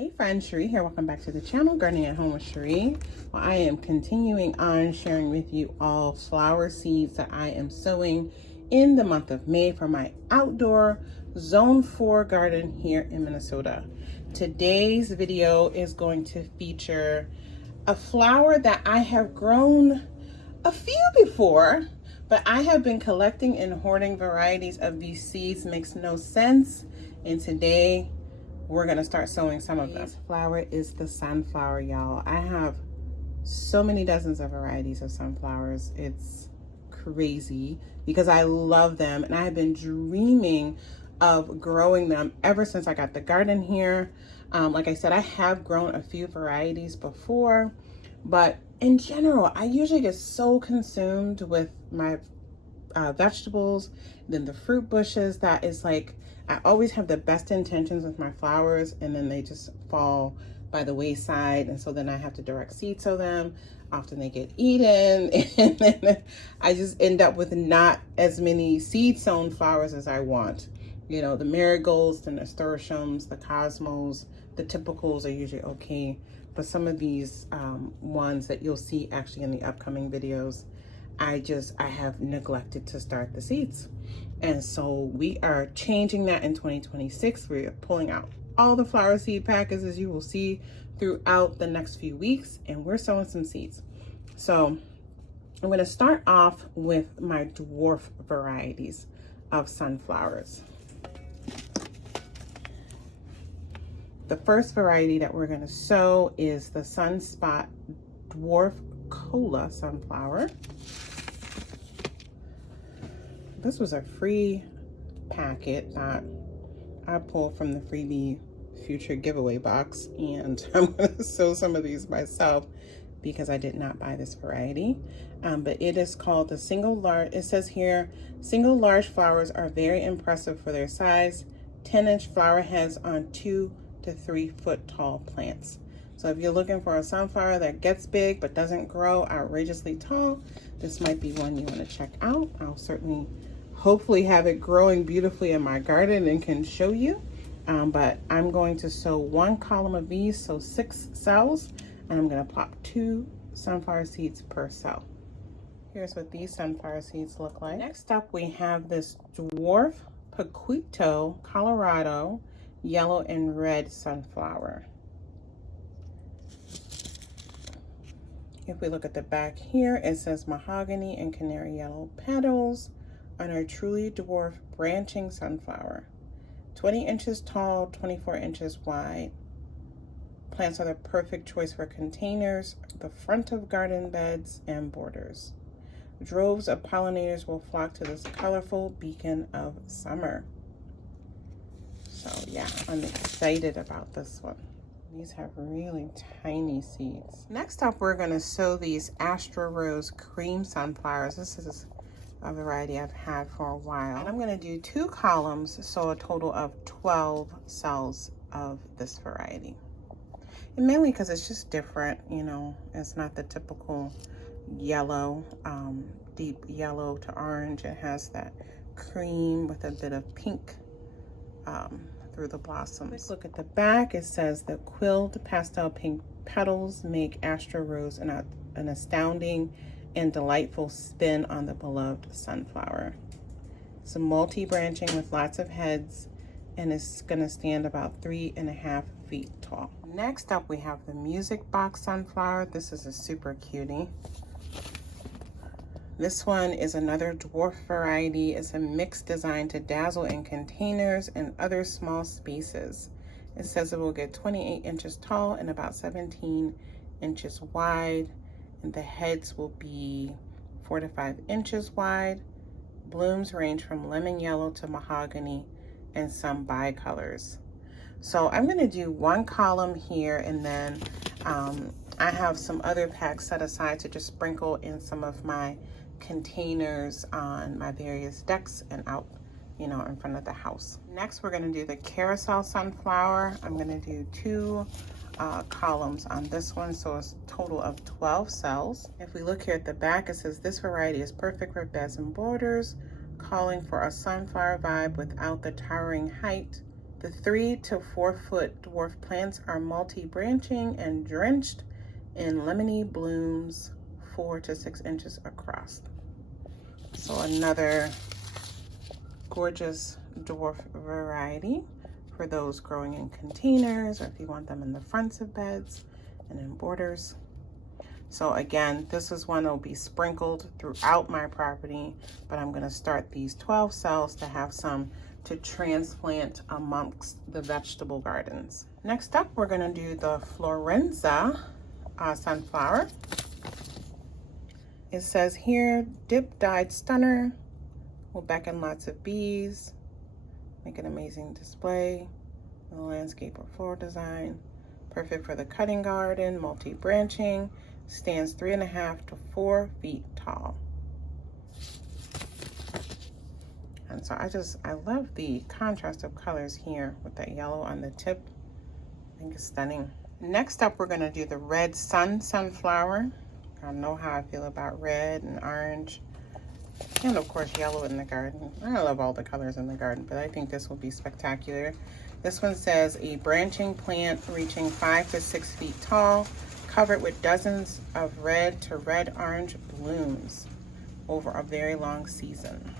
Hey friends, Cherie here. Welcome back to the channel, Gardening at Home with Cherie. Well, I am continuing on sharing with you all flower seeds that I am sowing in the month of May for my outdoor Zone 4 garden here in Minnesota. Today's video is going to feature a flower that I have grown a few before, but I have been collecting and hoarding varieties of these seeds. Makes no sense. And today we're gonna start sowing some of them. This flower is the sunflower, y'all. I have so many dozens of varieties of sunflowers. It's crazy because I love them and I have been dreaming of growing them ever since I got the garden here. Like I said, I have grown a few varieties before, but in general, I usually get so consumed with my vegetables, then the fruit bushes, that is like, I always have the best intentions with my flowers and then they just fall by the wayside. And so then I have to direct seed sow them. Often they get eaten and then I just end up with not as many seed sown flowers as I want. You know, the marigolds, the nasturtiums, the cosmos, the typicals are usually okay. But some of these ones that you'll see actually in the upcoming videos, I have neglected to start the seeds. And so we are changing that in 2026. We're pulling out all the flower seed packets, as you will see throughout the next few weeks, and we're sowing some seeds. So I'm going to start off with my dwarf varieties of sunflowers. The first variety that we're going to sow is the Sunspot Dwarf Cola sunflower. This was a free packet that I pulled from the freebie future giveaway box, and I'm going to sow some of these myself because I did not buy this variety. But it is called the single large. It says here, single large flowers are very impressive for their size. 10-inch flower heads on 2 to 3 foot tall plants. So if you're looking for a sunflower that gets big but doesn't grow outrageously tall, this might be one you want to check out. I'll certainly hopefully have it growing beautifully in my garden and can show you. But I'm going to sow 1 column of these, so 6 cells, and I'm going to plop 2 sunflower seeds per cell. Here's what these sunflower seeds look like. Next up, we have this dwarf Paquito, Colorado, yellow and red sunflower. If we look at the back here, it says mahogany and canary yellow petals on our truly dwarf branching sunflower. 20 inches tall, 24 inches wide. Plants are the perfect choice for containers, the front of garden beds, and borders. Droves of pollinators will flock to this colorful beacon of summer. So yeah, I'm excited about this one. These have really tiny seeds. Next up, we're going to sow these Astra Rose cream sunflowers. This is a variety I've had for a while. And I'm going to do 2 columns, so a total of 12 cells of this variety. And mainly because it's just different, you know, it's not the typical yellow, deep yellow to orange. It has that cream with a bit of pink through the blossoms. Let's look at the back. It says the quilled pastel pink petals make Astra Rose an astounding and delightful spin on the beloved sunflower. It's a multi-branching with lots of heads, and it's going to stand about 3.5 feet tall. Next up, we have the music box sunflower. This is a super cutie. This one is another dwarf variety. It's a mix designed to dazzle in containers and other small spaces. It says it will get 28 inches tall and about 17 inches wide, and the heads will be 4 to 5 inches wide. Blooms range from lemon yellow to mahogany and some bicolors. So I'm going to do 1 column here, and then I have some other packs set aside to just sprinkle in some of my containers on my various decks and out, you know, in front of the house. Next, we're going to do the carousel sunflower. I'm going to do 2 columns on this one, so it's a total of 12 cells. If we look here at the back, it says this variety is perfect for beds and borders, calling for a sunflower vibe without the towering height The 3 to 4 foot dwarf plants are multi-branching and drenched in lemony blooms 4 to 6 inches across. So another gorgeous dwarf variety for those growing in containers, or if you want them in the fronts of beds and in borders. So again, this is one that will be sprinkled throughout my property, but I'm going to start these 12 cells to have some to transplant amongst the vegetable gardens. Next up, we're going to do the Florenza sunflower. It says here, dip dyed stunner will beckon lots of bees, make an amazing display, a landscape or floral design, perfect for the cutting garden, multi-branching, stands 3.5 to 4 feet tall. And so I love the contrast of colors here with that yellow on the tip. I think it's stunning. Next up, we're gonna do the red sunflower. I know how I feel about red and orange, and of course yellow in the garden. I love all the colors in the garden, but I think this will be spectacular. This one says a branching plant reaching 5 to 6 feet tall, covered with dozens of red to red-orange blooms over a very long season.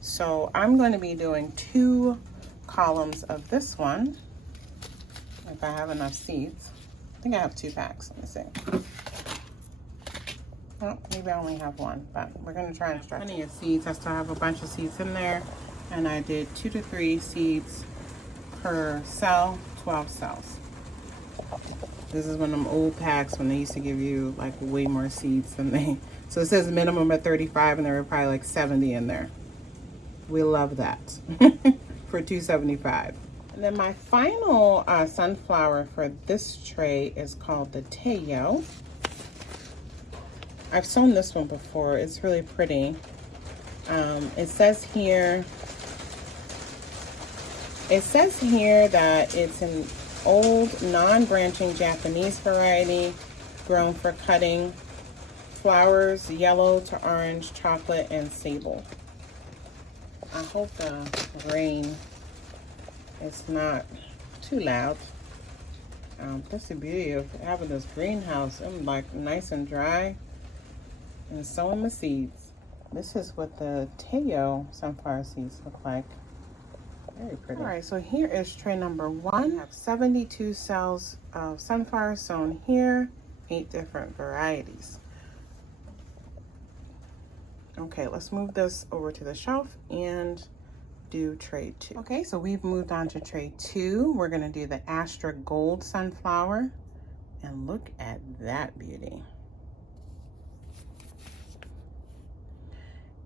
So I'm going to be doing 2 columns of this one, if I have enough seeds. I think I have 2 packs, let me see. Well, maybe I only have 1, but we're gonna try and stretch. Plenty of seeds. I still have a bunch of seeds in there, and I did 2 to 3 seeds per cell, 12 cells. This is one of them old packs when they used to give you like way more seeds than they. So it says minimum of 35, and there were probably like 70 in there. We love that for $2.75. And then my final sunflower for this tray is called the Teo. I've sown this one before. It's really pretty. It says here that it's an old non-branching Japanese variety grown for cutting. Flowers yellow to orange, chocolate, and sable. I hope the rain is not too loud. That's the beauty of having this greenhouse. I'm like nice and dry and sowing my seeds. This is what the Teo sunflower seeds look like. Very pretty. All right, so here is tray number 1. I have 72 cells of sunflower sown here, 8 different varieties. Okay, let's move this over to the shelf and do tray 2. Okay, so we've moved on to tray 2. We're gonna do the Astra Gold sunflower, and look at that beauty.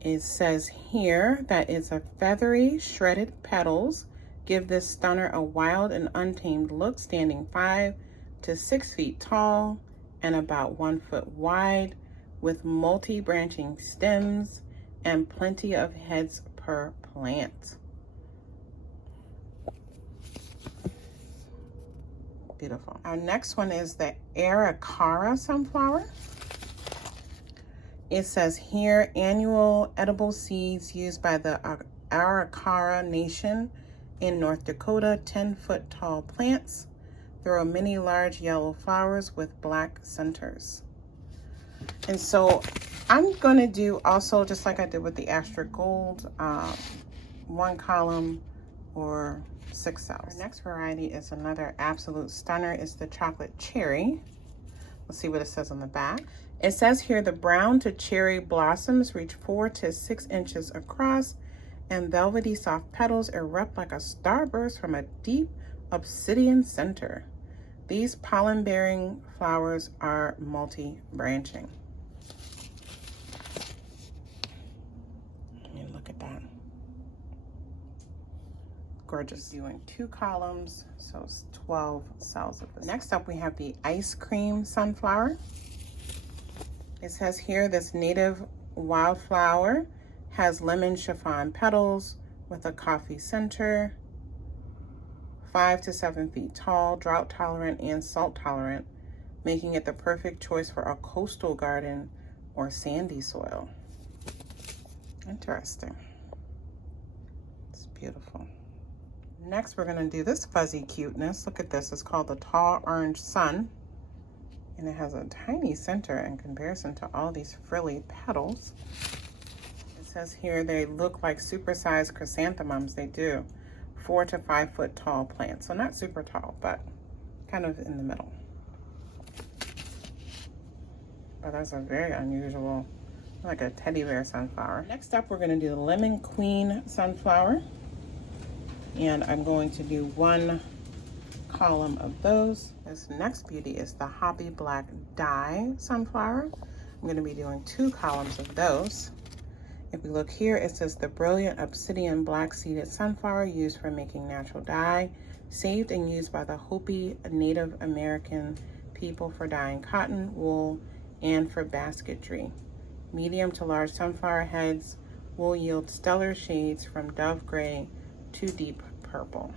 It says here that it's a feathery shredded petals give this stunner a wild and untamed look, standing 5 to 6 feet tall and about 1 foot wide, with multi-branching stems and plenty of heads per plant. Beautiful. Our next one is the Araucaria sunflower. It says here, annual edible seeds used by the Araucaria Nation in North Dakota, 10-foot tall plants. There are many large yellow flowers with black centers. And so I'm gonna do also, just like I did with the Astra Gold, 1 column or 6 cells. Our next variety is another absolute stunner. It's the chocolate cherry. Let's see what it says on the back. It says here the brown to cherry blossoms reach 4 to 6 inches across, and velvety soft petals erupt like a starburst from a deep obsidian center. These pollen-bearing flowers are multi-branching. I mean, look at that. Gorgeous. Doing 2 columns, so it's 12 cells of this. Next up, we have the ice cream sunflower. It says here this native wildflower has lemon chiffon petals with a coffee center, 5 to 7 feet tall, drought tolerant and salt tolerant, making it the perfect choice for a coastal garden or sandy soil. Interesting. It's beautiful. Next, we're gonna do this fuzzy cuteness. Look at this, it's called the Tall Orange Sun. And it has a tiny center in comparison to all these frilly petals. It says here they look like supersized chrysanthemums. They do. 4 to 5 foot tall plants. So not super tall, but kind of in the middle. But that's a very unusual, like a teddy bear sunflower. Next up, we're gonna do the Lemon Queen sunflower. And I'm going to do 1 column of those. This next beauty is the Hoppy Black Dye sunflower. I'm going to be doing 2 columns of those. If we look here, it says the brilliant obsidian black seeded sunflower used for making natural dye, saved and used by the Hopi Native American people for dyeing cotton, wool, and for basketry. Medium to large sunflower heads will yield stellar shades from dove gray to deep purple.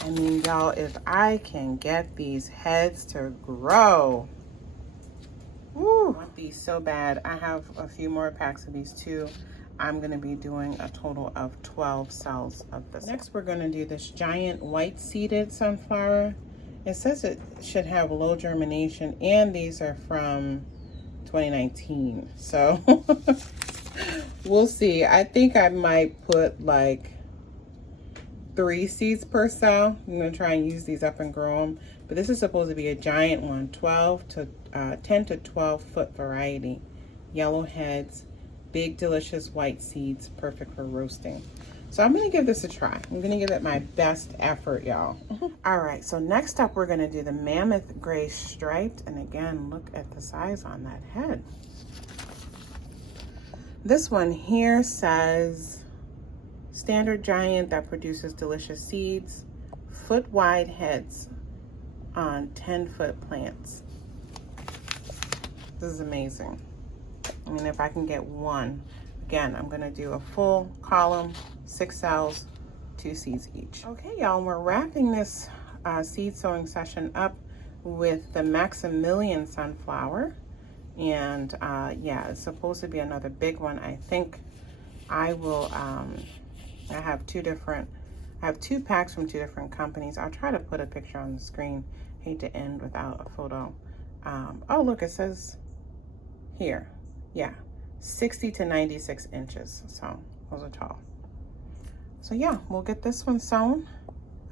I mean, y'all, if I can get these heads to grow, woo, I want these so bad. I have a few more packs of these too. I'm gonna be doing a total of 12 cells of this. Next, we're gonna do this giant white seeded sunflower. It says it should have low germination, and these are from 2019. So we'll see. I think I might put like 3 seeds per cell. I'm gonna try and use these up and grow them. But this is supposed to be a giant one, 10 to 12 foot variety. Yellow heads, big delicious white seeds, perfect for roasting. So I'm gonna give this a try. I'm gonna give it my best effort, y'all. All right, so next up we're gonna do the Mammoth Gray Striped. And again, look at the size on that head. This one here says, standard giant that produces delicious seeds, foot wide heads on 10-foot plants. This is amazing. I mean, if I can get 1, again, I'm gonna do a full column, 6 cells, 2 seeds each. Okay, y'all, we're wrapping this seed sowing session up with the Maximilian sunflower. And yeah, it's supposed to be another big one. I think I will, I have 2 packs from 2 different companies. I'll try to put a picture on the screen. Hate to end without a photo. Oh, look, it says here, yeah, 60 to 96 inches. So those are tall. So yeah, we'll get this one sown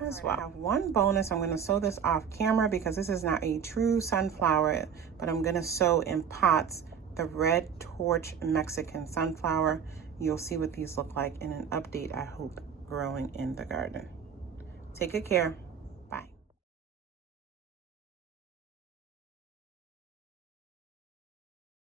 as well. I have one bonus. I'm gonna sow this off camera because this is not a true sunflower, but I'm gonna sow in pots the Red Torch Mexican sunflower. You'll see what these look like in an update, I hope, growing in the garden. Take good care.